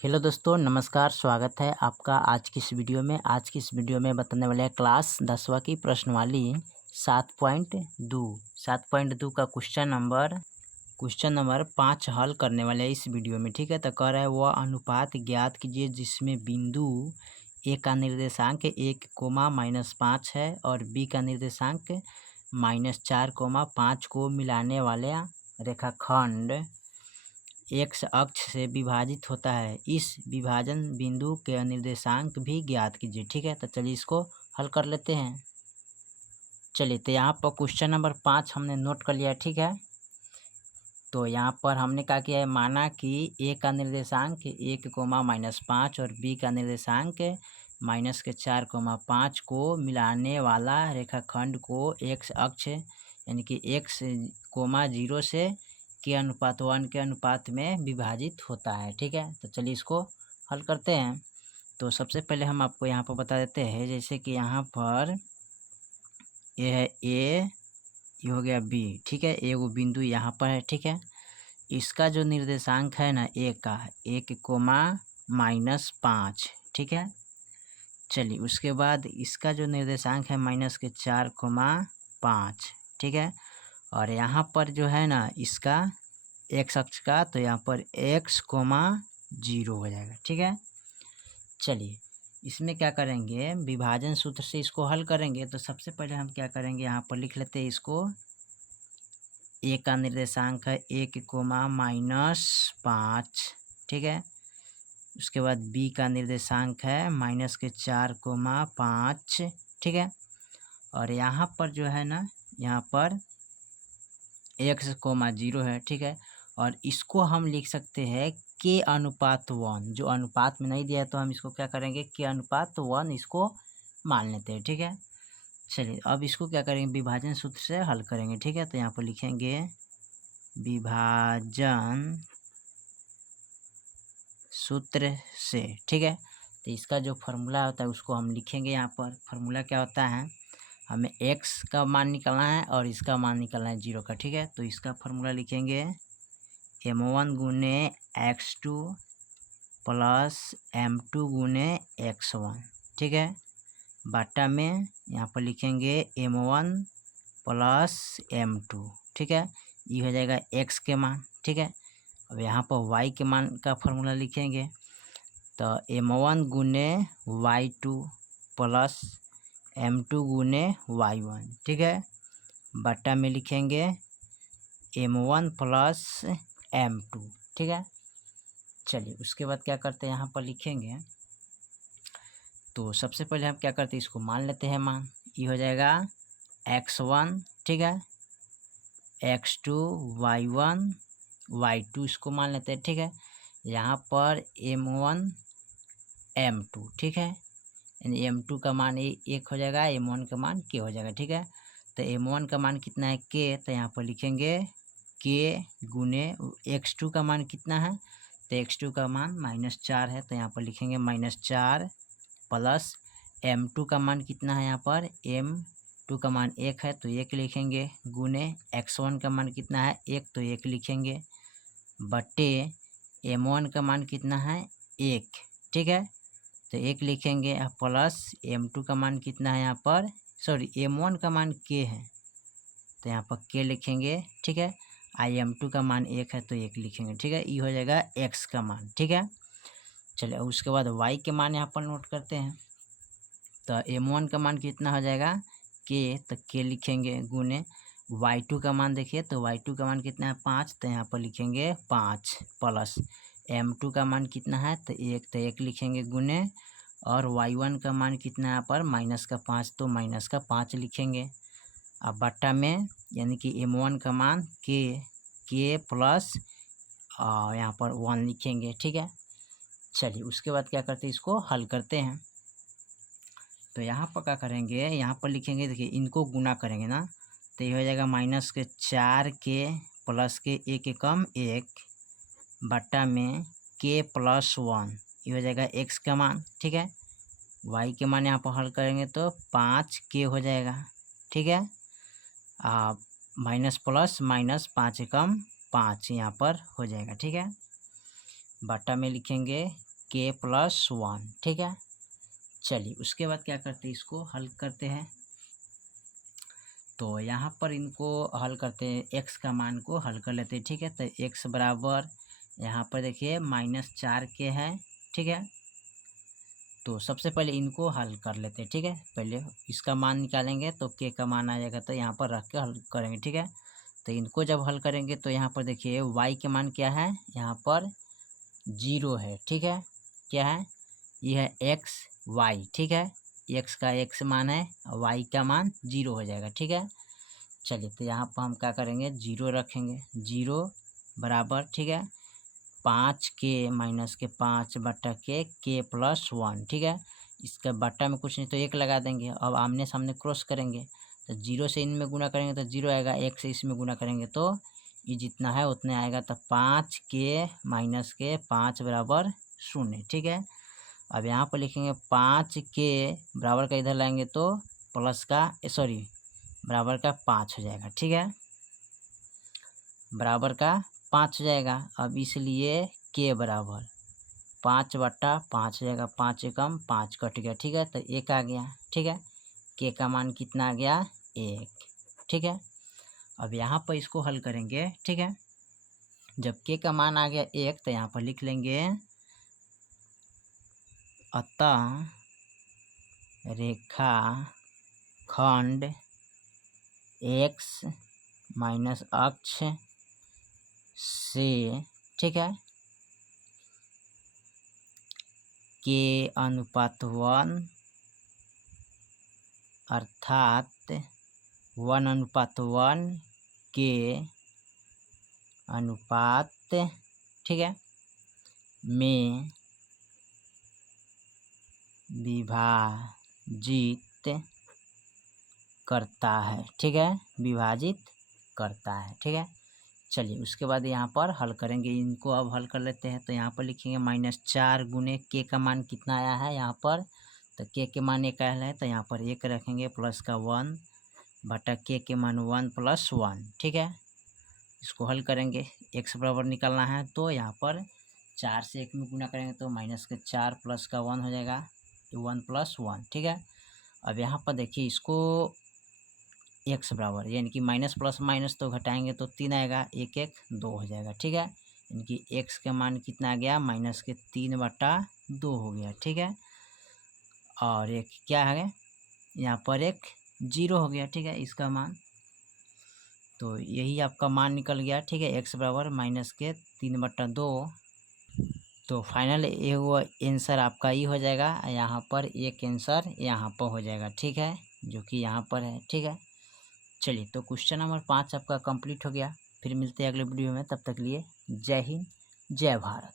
Hello दोस्तों, नमस्कार। स्वागत है आपका आज की इस वीडियो में। आज की इस वीडियो में बताने वाले हैं क्लास 10वीं की प्रश्नवाली 7.2 का क्वेश्चन नंबर 5 हल करने वाले हैं इस वीडियो में। ठीक है, तो कह रहा है वह अनुपात ज्ञात कीजिए जिसमें बिंदु ए का निर्देशांक 1, -5 है और बी का निर्देशांक -4, 5 को मिलाने वाले रेखाखंड एक्स अक्ष से विभाजित होता है। इस विभाजन बिंदु के निर्देशांक भी ज्ञात कीजिए। ठीक है, तो चलिए इसको हल कर लेते हैं। चलिए, तो यहाँ पर क्वेश्चन नंबर 5 हमने नोट कर लिया। ठीक है, तो यहाँ पर हमने क्या किया है, माना कि ए का निर्देशांक 1, -5 और बी का निर्देशांक -4, 5 को मिलाने वाला रेखाखंड को एक्स अक्ष यानी कि x, 0 से के अनुपात 1 के अनुपात में विभाजित होता है। ठीक है, तो चलिए इसको हल करते हैं। तो सबसे पहले हम आपको यहाँ पर बता देते हैं, जैसे कि यहाँ पर ये है ए, ये हो गया बी। ठीक है, एगो बिंदु यहाँ पर है। ठीक है, इसका जो निर्देशांक है ना ए का 1, -5। ठीक है, चलिए उसके बाद इसका जो निर्देशांक है -4, 5। ठीक है, और यहाँ पर जो है ना इसका एक्स अक्ष का, तो यहाँ पर x, 0 हो जाएगा। ठीक है, चलिए इसमें क्या करेंगे, विभाजन सूत्र से इसको हल करेंगे। तो सबसे पहले हम क्या करेंगे, यहाँ पर लिख लेते हैं इसको। ए का निर्देशांक है 1, -5। ठीक है, उसके बाद बी का निर्देशांक है -4, 5। ठीक है, और यहाँ पर जो है ना, यहाँ पर x, 0 है। ठीक है, और इसको हम लिख सकते हैं के अनुपात 1। जो अनुपात में नहीं दिया है तो हम इसको क्या करेंगे, के अनुपात 1 इसको मान लेते हैं। ठीक है, चलिए अब इसको क्या करेंगे, विभाजन सूत्र से हल करेंगे। ठीक है, तो यहाँ पर लिखेंगे विभाजन सूत्र से। ठीक है, तो इसका जो फॉर्मूला होता है उसको हम लिखेंगे। यहाँ पर फॉर्मूला क्या होता है, हमें x का मान निकालना है और इसका मान निकालना है 0 का। ठीक है, तो इसका फॉर्मूला लिखेंगे m1 गुने x2 प्लस m2 गुने x1। ठीक है, बाटा में यहाँ पर लिखेंगे m1 प्लस m2। ठीक है, ये हो जाएगा x के मान। ठीक है, अब यहाँ पर y के मान का फॉर्मूला लिखेंगे, तो m1 गुने y2 प्लस m2 गुने y1। ठीक है, बट्टा में लिखेंगे m1 प्लस m2। ठीक है, चलिए उसके बाद क्या करते हैं, यहाँ पर लिखेंगे। तो सबसे पहले हम क्या करते हैं, इसको मान लेते हैं मान। ये हो जाएगा x1। ठीक है, x2, y1, y2 इसको मान लेते हैं। ठीक है, यहाँ पर m1, m2। ठीक है, यानी m2 का मान 1 हो जाएगा, m1 का मान k हो जाएगा। ठीक है, तो m1 का मान कितना है k, तो यहाँ पर लिखेंगे k गुने x2 का मान कितना है, तो x2 का मान -4 है, तो यहाँ पर लिखेंगे -4 प्लस m2 का मान कितना है, यहाँ पर m2 का मान 1 है तो 1 लिखेंगे, गुने x1 का मान कितना है 1, तो 1 लिखेंगे, बटे m1 का मान कितना है 1। ठीक है, तो 1 लिखेंगे, प्लस m2 का मान कितना है, यहाँ पर m1 का मान k है तो यहाँ पर k लिखेंगे। ठीक है, m2 का मान 1 है तो 1 लिखेंगे। ठीक है, ये हो जाएगा x का मान। ठीक है, चलिए उसके बाद y के मान यहाँ पर नोट करते हैं। तो m1 का मान कितना हो जाएगा k, तो k लिखेंगे, गुने y2 का मान देखिए, तो y2 का मान कितना है 5, तो यहाँ पर लिखेंगे 5, प्लस m2 का मान कितना है, तो 1, तो 1 लिखेंगे, गुने और y1 का मान कितना है यहाँ पर -5, तो -5 लिखेंगे। अब बट्टा में यानी कि m1 का मान k प्लस यहाँ पर 1 लिखेंगे। ठीक है, चलिए उसके बाद क्या करते हैं, इसको हल करते हैं। तो यहाँ पर क्या करेंगे, यहाँ पर लिखेंगे, देखिए इनको गुना करेंगे ना, तो ये हो जाएगा -4k प्लस के 1 एकम 1 बट्टा में k प्लस 1, ये हो जाएगा x का मान। ठीक है, y के मान यहाँ पर हल करेंगे तो 5k हो जाएगा। ठीक है, माइनस प्लस माइनस 5 एकम 5 यहाँ पर हो जाएगा। ठीक है, बट्टा में लिखेंगे के प्लस 1, ठीक है। चलिए उसके बाद क्या करते हैं, इसको हल करते हैं। तो यहाँ पर इनको हल करते हैं, एक्स का मान को हल कर लेते हैं, ठीक है। तो एक्स बराबर यहाँ पर देखिए -4 है, ठीक है। तो सबसे पहले इनको हल कर लेते हैं, ठीक है। पहले इसका मान निकालेंगे तो के का मान आ जाएगा, तो यहाँ पर रख के हल करेंगे, ठीक है। तो इनको जब हल करेंगे तो यहाँ पर देखिए वाई के मान क्या है, यहाँ पर 0 है, ठीक है। क्या है, ये है एक्स वाई, ठीक है। एक्स का एक्स मान है, वाई का मान 0 हो जाएगा, ठीक है। चलिए तो यहाँ पर हम क्या करेंगे, 0 रखेंगे, 0 बराबर, ठीक है, 5 के माइनस के 5 बटा के प्लस 1, ठीक है। इसका बट्टा में कुछ नहीं तो 1 लगा देंगे। अब आमने सामने क्रॉस करेंगे तो 0 से इनमें गुना करेंगे तो 0 आएगा, 1 से इसमें गुना करेंगे तो ये जितना है उतना आएगा। तो 5 के माइनस के 5 बराबर 0, ठीक है। अब यहाँ पर लिखेंगे 5 के बराबर का इधर लाएंगे तो प्लस का सॉरी बराबर का 5 हो जाएगा, ठीक है, बराबर का 5 हो जाएगा। अब इसलिए के बराबर 5 बटा 5 हो जाएगा, 5 एकम 5 कट गया, ठीक है। तो 1 आ गया, ठीक है। के का मान कितना आ गया, 1, ठीक है। अब यहाँ पर इसको हल करेंगे, ठीक है। जब के का मान आ गया 1 तो यहाँ पर लिख लेंगे अतः रेखा खंड एक्स माइनस अक्ष से, ठीक है, के अनुपात 1 अर्थात 1:1 के अनुपात, ठीक है, में विभाजित करता है, ठीक है, विभाजित करता है, ठीक है। चलिए उसके बाद यहाँ पर हल करेंगे, इनको अब हल कर लेते हैं। तो यहाँ पर लिखेंगे -4 गुने के का मान कितना आया है यहाँ पर, तो के मान 1 आया है, तो यहाँ पर 1 रखेंगे प्लस का 1 बटा के मान 1 + 1, ठीक है। इसको हल करेंगे, एक्स बराबर निकालना है तो यहाँ पर 4 से 1 में गुना करेंगे तो -4 प्लस का 1 हो जाएगा, 1 + 1, ठीक है। अब यहाँ पर देखिए इसको एक्स बराबर यानी कि माइनस प्लस माइनस तो घटाएंगे तो 3 आएगा, 1 1 2 हो जाएगा, ठीक है। यानी कि एक्स का मान कितना आ गया, -3/2 हो गया, ठीक है। और एक क्या है, यहाँ पर एक 0 हो गया, ठीक है, इसका मान। तो यही आपका मान निकल गया, ठीक है, एक्स बराबर -3/2। तो फाइनल ये वो आंसर आपका ही हो जाएगा, यहाँ पर एक आंसर यहाँ पर हो जाएगा, ठीक है, जो कि यहाँ पर है, ठीक है। चलिए तो क्वेश्चन नंबर 5 आपका कंप्लीट हो गया। फिर मिलते हैं अगले वीडियो में, तब तक लिए जय हिंद जय भारत।